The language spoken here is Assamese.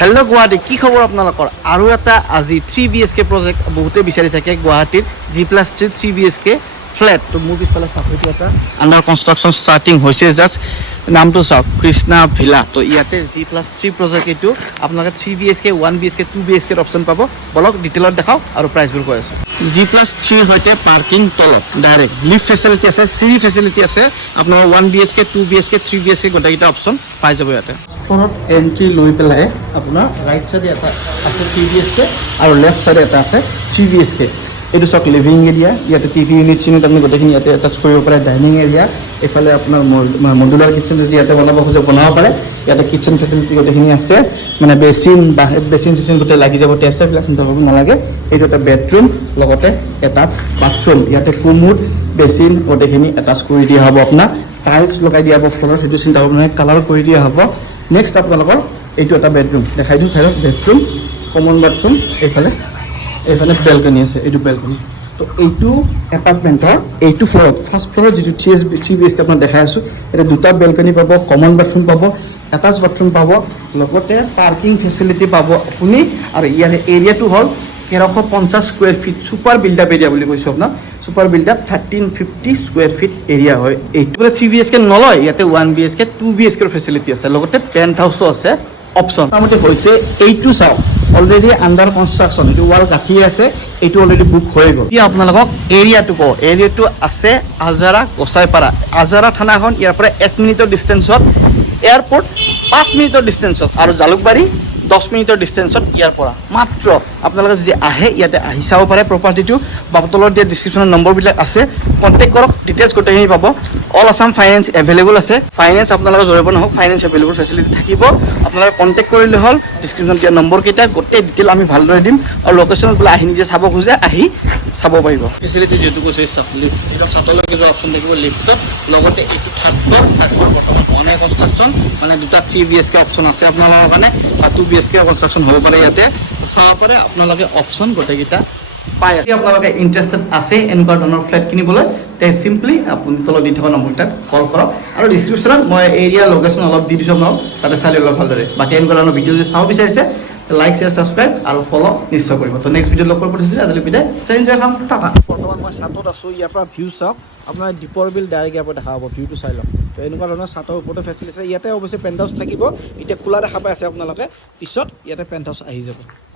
হেল্ল' গুৱাহাটী কি খবৰ আপোনালোকৰ আৰু এটা আজি 3BHK প্ৰজেক্ট বহুতে বিচাৰি থাকে গুৱাহাটীৰ G+3 3BHK ফ্লেট তো মোৰ পিছফালে চাপটো এটা আন্ডাৰ কনষ্ট্ৰাকশ্যন ষ্টাৰ্টিং হৈছে জাষ্ট নামটো চাওক কৃষ্ণা ভিলা তো ইয়াতে G+3 প্ৰজেক্ট এইটো আপোনালোকে 3BHK 1BHK 2BHK অপশ্যন পাব বলক ডিটেইলত দেখাও আৰু প্ৰাইচবোৰ কৈ আছোঁ G+3 হয়তে পাৰ্কিং তলত ডাইৰেক্ট লিফ্ট ফেচিলিটি আছে চিৰি ফেচিলিটি আছে আপোনাৰ 1BHK 2BHK 3BHK গোটেইকেইটা অপশ্যন পাই যাব ইয়াতে ফ্লোৰত এন্ট্ৰি লৈ পেলাই আপোনাৰ ৰাইট সাইডে এটা আছে 3BHK আৰু লেফট সাইডে এটা আছে 3BHK এইটো সব লিভিং এৰিয়া ইয়াতে টিভি ইউনিট চিনিট আপুনি গোটেইখিনি ইয়াতে এটাচ কৰিব পাৰে ডাইনিং এৰিয়া এফালে আপোনাৰ মডুলাৰ কিচেন যদি ইয়াতে বনাব খোজে বনাব পাৰে ইয়াতে কিচেন ফেচিলিটি গোটেইখিনি আছে মানে বেচিন চিচিন গোটেই লাগি যাব টেষ্ট বিলাক চিন্তা কৰিব নালাগে এইটো এটা বেডৰুম লগতে এটাচ বাথৰুম ইয়াতে কুমুড বেচিন গোটেইখিনি এটাচ কৰি দিয়া হ'ব আপোনাৰ টাইলছ লগাই দিয়া হ'ব ফ্লোৰত সেইটো চিন্তা কৰিব নালাগে কালাৰ কৰি দিয়া হ'ব নেক্সট আপোনালোকৰ এইটো এটা বেডৰুম দেখাই দিওঁ চাইডত বেডৰুম কমন বাথৰুম এইফালে বেলকনি আছে এইটো বেলকনি তো এইটো এপাৰ্টমেণ্টৰ এইটো ফ্ল'ৰত ফাৰ্ষ্ট ফ্ল'ৰত যিটো 3BHK আপোনাক দেখাই আছোঁ ইয়াতে দুটা বেলকনি পাব কমন বাথৰুম পাব এটাচ বাথৰুম পাব লগতে পাৰ্কিং ফেচিলিটি পাব আপুনি আৰু ইয়াৰ এৰিয়াটো হ'ল 1350 square feet super built up area বুলি কৈছোঁ আপোনাক super built up 1350 square feet area হয় এইটো বোলে 3BHK নলয় ইয়াতে 1BHK 2BHK ফেচিলিটি আছে লগতে পেণ্ট হাউচো আছে অপশ্যন মোটামুটি হৈছে এইটো চাওক অলৰেডি আণ্ডাৰ কনষ্ট্ৰাকশ্যন এইটো ৱাল গাঁঠি আছে এইটো অলৰেডি বুক হৈ গ'ল এতিয়া আপোনালোকক এৰিয়াটো কওঁ এৰিয়াটো আছে আজাৰা গোসাইপাৰা আজাৰা থানাখন ইয়াৰ পৰা 1 মিনিটৰ ডিষ্টেঞ্চত এয়াৰপৰ্ট 5 মিনিটৰ ডিষ্টেঞ্চত আৰু জালুকবাৰী 10 মিনিটৰ ডিষ্টেঞ্চত ইয়াৰ পৰা মাত্ৰ আপোনালোকে যদি আহে ইয়াতে আহি চাব পাৰে প্ৰপাৰ্টিটো বা তলত দিয়া ডিছক্ৰিপশ্যনৰ নম্বৰবিলাক আছে কণ্টেক্ট কৰক ডিটেইলছ গোটেইখিনি পাব অল আছাম ফাইনেন্স এভেইলেবল আছে ফাইনেন্স আপোনালোকৰ জৰিব নহওক ফাইনেন্স এভেইলেবল ফেচিলিটি থাকিব আপোনালোকে কণ্টেক্ট কৰিলে হ'ল ডিছক্ৰিপশ্যনত দিয়া নম্বৰকেইটা গোটেই ডিটেইল আমি ভালদৰে দিম আৰু লোকেশ্যনত বোলে আহি নিজে চাব খোজে আহি চাব পাৰিব ফেচিলিটি যিহেতু কৈছে চাওক লিফ্ট একদম ছাতলৈকে যোৱা অপশ্যন থাকিব লিফ্টত লগতে এইটো থাৰ্ড ফ্ল'ৰ বৰ্তমান অনাই কনষ্ট্ৰাকশ্যন মানে দুটা 3BHK অপশ্যন আছে আপোনালোকৰ কাৰণে বা 2BHK কনষ্ট্ৰাকশ্যন হ'ব পাৰে ইয়াতে চাব পাৰে আপোনালোকে অপশ্যন গোটেইকেইটা পাই আছে আপোনালোকে ইণ্টাৰেষ্টেড আছে এনেকুৱা ধৰণৰ ফ্লেট কিনিবলৈ তে চিম্পলি আপুনি তলত দি থকা নম্বৰটাত কল কৰক আৰু ডিছক্ৰিপশ্যনত মই এৰিয়া লোকেশ্যন অলপ দি দিছোঁ আপোনালোক তাতে চাই ল'ব ভালদৰে বাকী এনেকুৱা ধৰণৰ ভিডিঅ' যদি চাব বিচাৰিছে লাইক শ্বেয়াৰ ছাবস্ক্ৰাইব আৰু ফ'ল' নিশ্চয় কৰিব তো নেক্সট ভিডিঅ' লগ কৰিব দিছিলোঁ আজিলৈ বিদায় এনজয় খাম টাটা বৰ্তমান মই ছাটত আছোঁ ইয়াৰ পৰা ভিউ চাওক আপোনাৰ দীপৰ বিল ডাইৰেক্ট ইয়াৰ পৰা দেখা হ'ব ভিউটো চাই লওক তো এনেকুৱা ধৰণৰ ছাটৰ ওপৰতে ফেচিলিটি আছে ইয়াতে অৱশ্যে পেণ্ট হাউচ থাকিব এতিয়া খোলা দেখা পাই আছে আপোনালোকে পিছত ইয়াতে পেণ্ট হাউচ আহি যাব